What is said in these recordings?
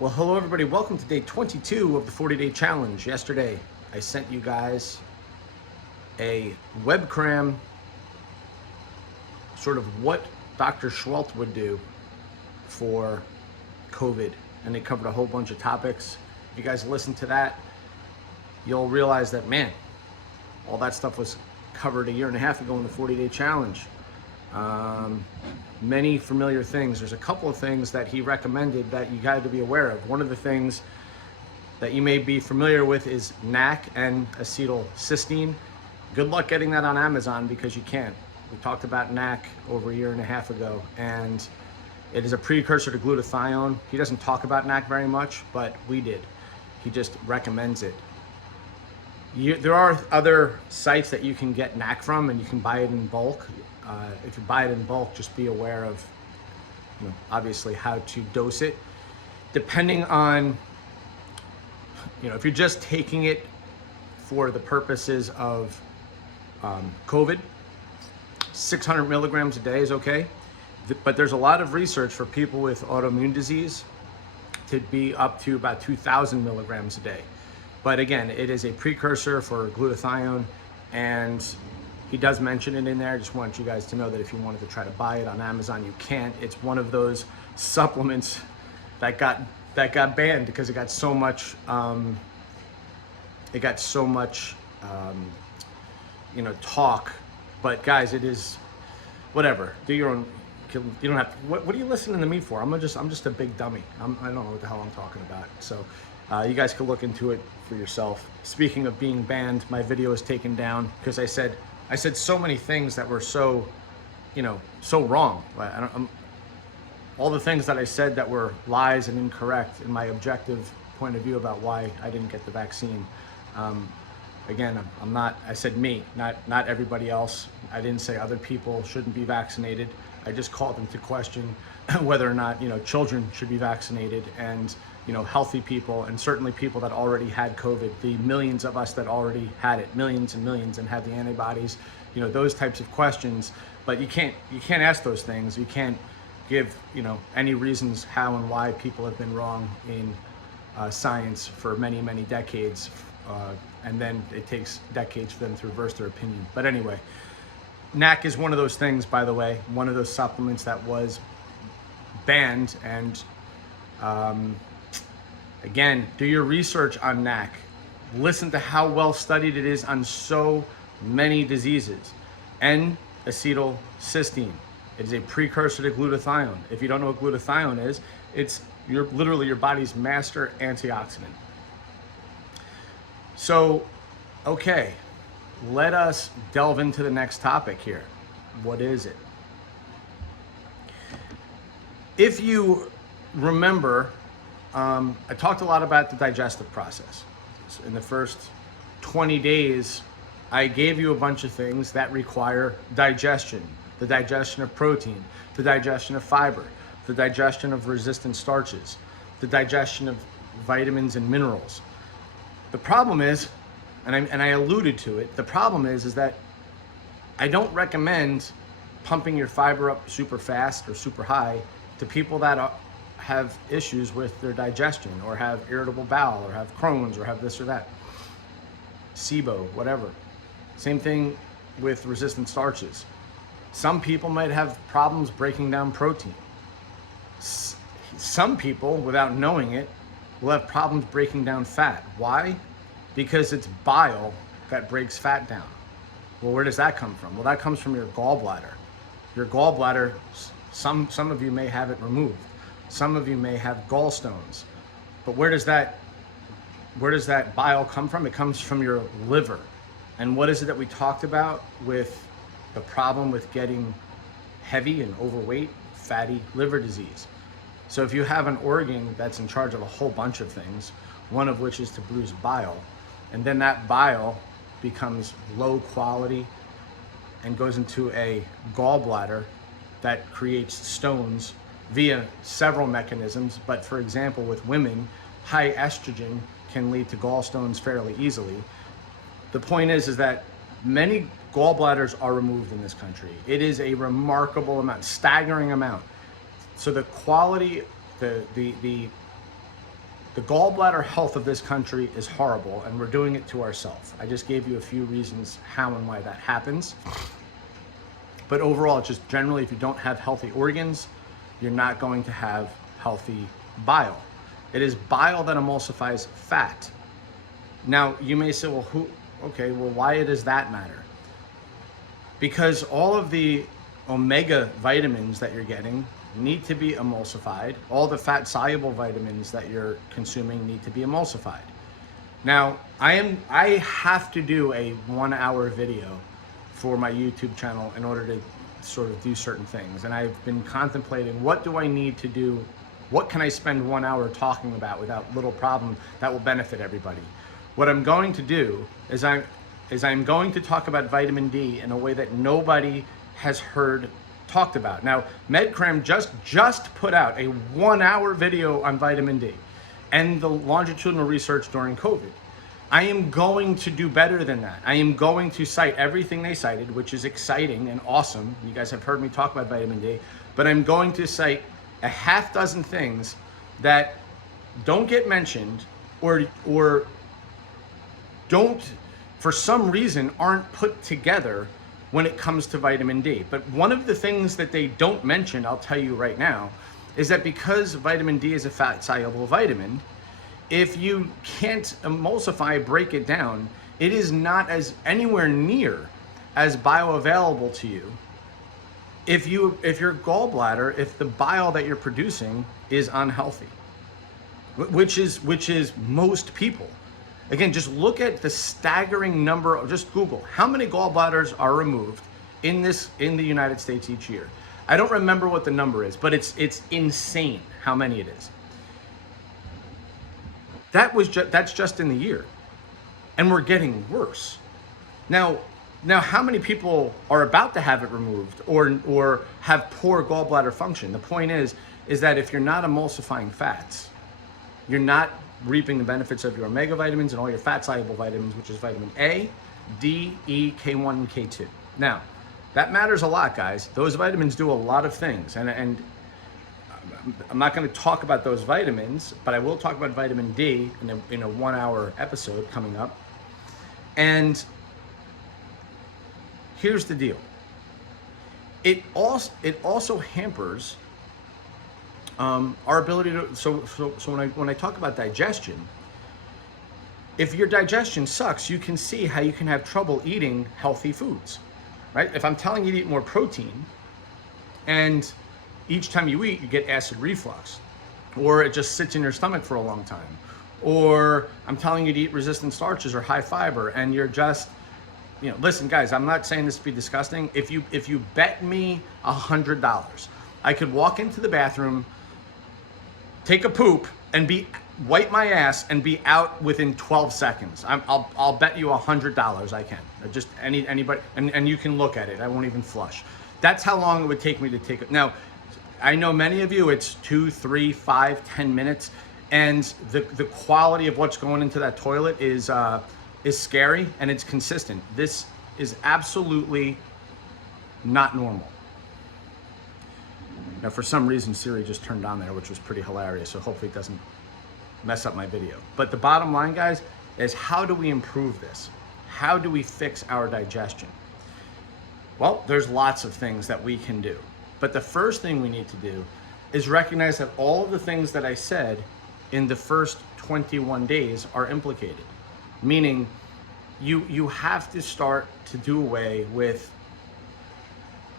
Well, hello everybody. Welcome to day 22 of the 40-day challenge. Yesterday, I sent you guys a webcam, sort of what Dr. Schwelt would do for COVID, and they covered a whole bunch of topics. If you guys listen to that, you'll realize that, man, all that stuff was covered a year and a half ago in the 40-day challenge. Many familiar things. There's a couple of things that he recommended that you got to be aware of. One of the things that you may be familiar with is NAC and acetylcysteine. Good luck getting that on Amazon because you can't. We talked about NAC over a year and a half ago, and it is a precursor to glutathione. He doesn't talk about NAC very much, but we did. He just recommends it. There are other sites that you can get NAC from, and you can buy it in bulk. If you buy it in bulk, just be aware of, obviously how to dose it. Depending on, if you're just taking it for the purposes of COVID, 600 milligrams a day is okay. But there's a lot of research for people with autoimmune disease to be up to about 2,000 milligrams a day. But again, it is a precursor for glutathione, and he does mention it in there. I just want you guys to know that if you wanted to try to buy it on Amazon, you can't. It's one of those supplements that got banned because it got so much talk. But guys, it is whatever. Do your own. You don't have to. What are you listening to me for? I'm just a big dummy. I don't know what the hell I'm talking about. So you guys can look into it for yourself. Speaking of being banned, my video is taken down because I said so many things that were so wrong. All the things that I said that were lies and incorrect in my objective point of view about why I didn't get the vaccine. Again, I said me, not everybody else. I didn't say other people shouldn't be vaccinated. I just called into question whether or not, children should be vaccinated, and, healthy people, and certainly people that already had COVID, the millions of us that already had it, millions and millions, and had the antibodies, those types of questions. But you can't ask those things. You can't give, any reasons how and why people have been wrong in science for many, many decades. And then it takes decades for them to reverse their opinion. But anyway, NAC is one of those things, by the way, one of those supplements that was banned. And again, do your research on NAC. Listen to how well studied it is on so many diseases. N-acetylcysteine. It is a precursor to glutathione. If you don't know what glutathione is, it's literally your body's master antioxidant. So, okay, let us delve into the next topic here. What is it? If you remember, I talked a lot about the digestive process. In the first 20 days, I gave you a bunch of things that require digestion. The digestion of protein, the digestion of fiber, the digestion of resistant starches, the digestion of vitamins and minerals. The problem is, and I alluded to it, the problem is that I don't recommend pumping your fiber up super fast or super high to people that have issues with their digestion, or have irritable bowel, or have Crohn's, or have this or that, SIBO, whatever. Same thing with resistant starches. Some people might have problems breaking down protein. Some people, without knowing it, will have problems breaking down fat. Why? Because it's bile that breaks fat down. Well, where does that come from? Well, that comes from your gallbladder. Your gallbladder, some of you may have it removed. Some of you may have gallstones. But where does that bile come from? It comes from your liver. And what is it that we talked about with the problem with getting heavy and overweight? Fatty liver disease. So if you have an organ that's in charge of a whole bunch of things, one of which is to produce bile, and then that bile becomes low quality and goes into a gallbladder that creates stones via several mechanisms. But for example, with women, high estrogen can lead to gallstones fairly easily. The point is that many gallbladders are removed in this country. It is a remarkable amount, staggering amount. So the quality, the The gallbladder health of this country is horrible, and we're doing it to ourselves. I just gave you a few reasons how and why that happens. But overall, just generally, if you don't have healthy organs, you're not going to have healthy bile. It is bile that emulsifies fat. Now, you may say, well, why does that matter? Because all of the omega vitamins that you're getting need to be emulsified. All the fat-soluble vitamins that you're consuming need to be emulsified. Now, I have to do a 1-hour video for my YouTube channel in order to sort of do certain things. And I've been contemplating, what do I need to do? What can I spend 1 hour talking about without little problem that will benefit everybody? What I'm going to do is I'm going to talk about vitamin D in a way that nobody has heard talked about. Now, medcram just put out a 1-hour video on vitamin D and the longitudinal research during COVID. I am going to do better than that. I am going to cite everything they cited, which is exciting and awesome. You guys have heard me talk about vitamin D, but I'm going to cite a half dozen things that don't get mentioned or don't, for some reason, aren't put together when it comes to vitamin D. But one of the things that they don't mention, I'll tell you right now, is that because vitamin D is a fat-soluble vitamin, if you can't emulsify, break it down, it is not as anywhere near as bioavailable to you if your gallbladder, if the bile that you're producing is unhealthy, which is most people. Again, just look at the staggering number of, just Google, how many gallbladders are removed in the United States each year. I don't remember what the number is, but it's insane how many it is. That's just in the year, and we're getting worse. Now, how many people are about to have it removed or have poor gallbladder function? The point is that if you're not emulsifying fats, you're not reaping the benefits of your omega vitamins and all your fat-soluble vitamins, which is vitamin A, D, E, K1, and K2. Now, that matters a lot, guys. Those vitamins do a lot of things, and I'm not going to talk about those vitamins, but I will talk about vitamin D in a 1-hour episode coming up. And here's the deal. It also hampers our ability to, so when I talk about digestion, if your digestion sucks, you can see how you can have trouble eating healthy foods, right? If I'm telling you to eat more protein, and each time you eat, you get acid reflux, or it just sits in your stomach for a long time, or I'm telling you to eat resistant starches or high fiber, and you're just, listen, guys, I'm not saying this to be disgusting. If you bet me $100, I could walk into the bathroom, take a poop, and wipe my ass and be out within 12 seconds. I'll bet you $100 I can. Just anybody, and you can look at it. I won't even flush. That's how long it would take me to take it. Now, I know many of you, it's 2, 3, 5, 10 minutes, and the quality of what's going into that toilet is scary, and it's consistent. This is absolutely not normal. Now, for some reason, Siri just turned on there, which was pretty hilarious, so hopefully it doesn't mess up my video. But the bottom line, guys, is how do we improve this? How do we fix our digestion? Well, there's lots of things that we can do. But the first thing we need to do is recognize that all of the things that I said in the first 21 days are implicated. Meaning, you have to start to do away with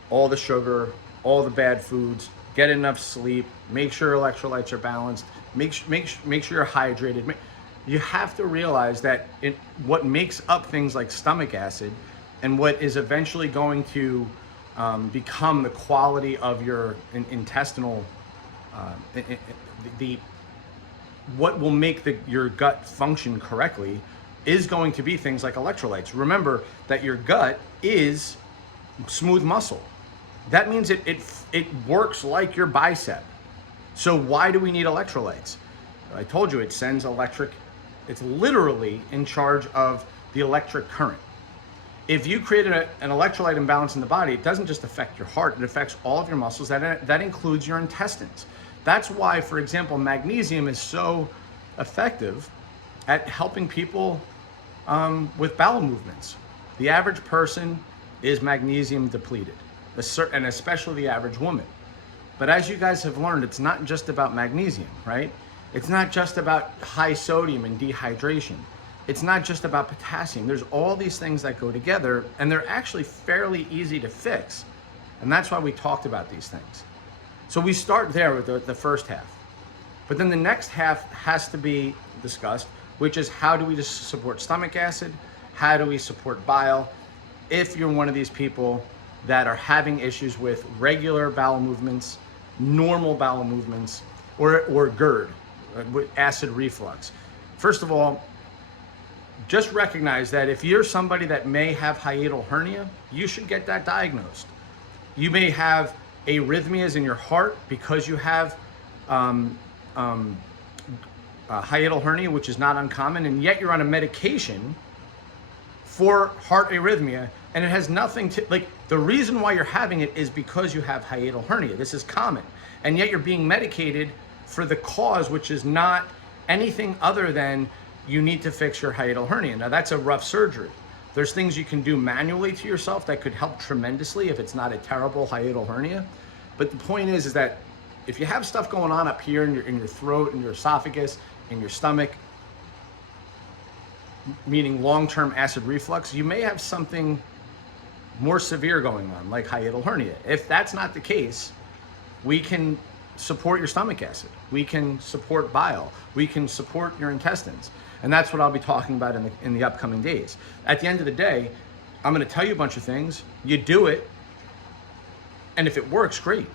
all the sugar, all the bad foods, get enough sleep, make sure electrolytes are balanced, make sure you're hydrated. You have to realize that what makes up things like stomach acid and what is eventually going to become the quality of your intestinal, what will make your gut function correctly is going to be things like electrolytes. Remember that your gut is smooth muscle. That means it works like your bicep. So why do we need electrolytes? I told you it sends electric, it's literally in charge of the electric current. If you create an electrolyte imbalance in the body, it doesn't just affect your heart, it affects all of your muscles. That includes your intestines. That's why, for example, magnesium is so effective at helping people with bowel movements. The average person is magnesium depleted, and especially the average woman. But as you guys have learned, it's not just about magnesium, right? It's not just about high sodium and dehydration. It's not just about potassium. There's all these things that go together, and they're actually fairly easy to fix. And that's why we talked about these things. So we start there with the first half. But then the next half has to be discussed, which is how do we just support stomach acid? How do we support bile? If you're one of these people that are having issues with regular bowel movements, normal bowel movements, or GERD, with acid reflux. First of all, just recognize that if you're somebody that may have hiatal hernia, you should get that diagnosed. You may have arrhythmias in your heart because you have hiatal hernia, which is not uncommon, and yet you're on a medication for heart arrhythmia, and it has nothing to, like, the reason why you're having it is because you have hiatal hernia. This is common, and yet you're being medicated for the cause, which is not anything other than you need to fix your hiatal hernia. Now, that's a rough surgery. There's things you can do manually to yourself that could help tremendously if it's not a terrible hiatal hernia. But the point is that if you have stuff going on up here in your throat, in your esophagus, in your stomach, meaning long-term acid reflux, you may have something more severe going on, like hiatal hernia. If that's not the case, we can support your stomach acid. We can support bile. We can support your intestines. And that's what I'll be talking about in the upcoming days. At the end of the day, I'm going to tell you a bunch of things. You do it, and if it works, great,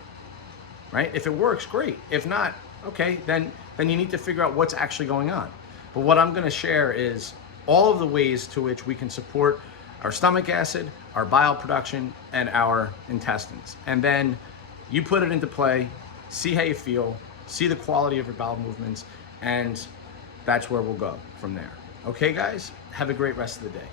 right? If it works, great. If not, okay, then you need to figure out what's actually going on. But what I'm going to share is all of the ways to which we can support our stomach acid, our bile production, and our intestines. And then you put it into play, see how you feel, see the quality of your bowel movements, and that's where we'll go from there. Okay, guys? Have a great rest of the day.